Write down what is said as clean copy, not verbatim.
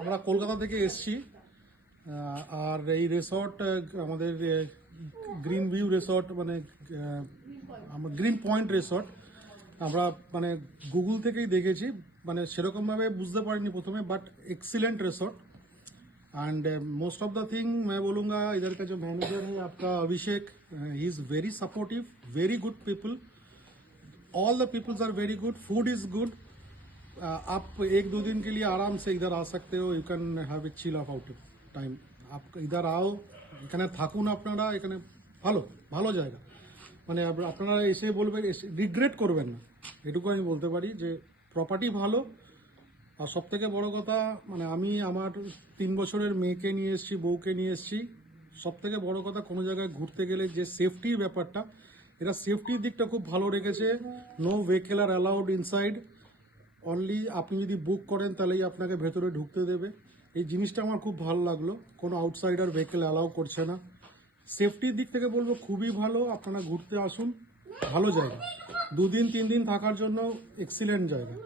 আমরা কলকাতা থেকে এসেছি আর এই রিসর্ট আমাদের গ্রিন ভিউ রিসর্ট মানে আমরা গ্রিন পয়েন্ট রিসর্ট আমরা মানে গুগল থেকেই দেখেছি, মানে সেরকমভাবে বুঝতে পারিনি প্রথমে, but excellent resort and most of the thing मैं बोलूँगा इधर का जो मैनेजर है आपका Abhishek, he is very supportive, very good people, all the peoples are very good, food is good. आप एक दो दिन के लिए आराम से इधर आ सकते हो, you can have a chill of out time. आप इधर आओ, এখানে থাকুন, আপনারা এখানে ভালো ভালো জায়গা, মানে আপনারা এসে বলবেন, রিগ্রেট করবেন না, এটুকু আমি বলতে পারি যে প্রপার্টি ভালো। আর সব থেকে বড় কথা মানে আমি আমার 3 বছরের মেয়েকে নিয়ে এসেছি, বউকে নিয়ে এসেছি। সব থেকে বড় কথা কোনো জায়গায় ঘুরতে গেলে যে সেফটির ব্যাপারটা, এরা সেফটির দিকটা খুব ভালো রেখেছে। No vehicle are allowed inside, only আপনি যদি বুক করেন তাহলেই আপনাকে ভেতরে ঢুকতে দেবে। এই জিনিসটা আমার খুব ভালো লাগলো, কোনো আউটসাইডার ভেহিকেল অ্যালাউ করছে না। সেফটির দিক থেকে বলবো খুবই ভালো, আপনারা ঘুরতে আসুন, ভালো জায়গা, 2 দিন 3 দিন থাকার জন্য এক্সিলেন্ট জায়গা।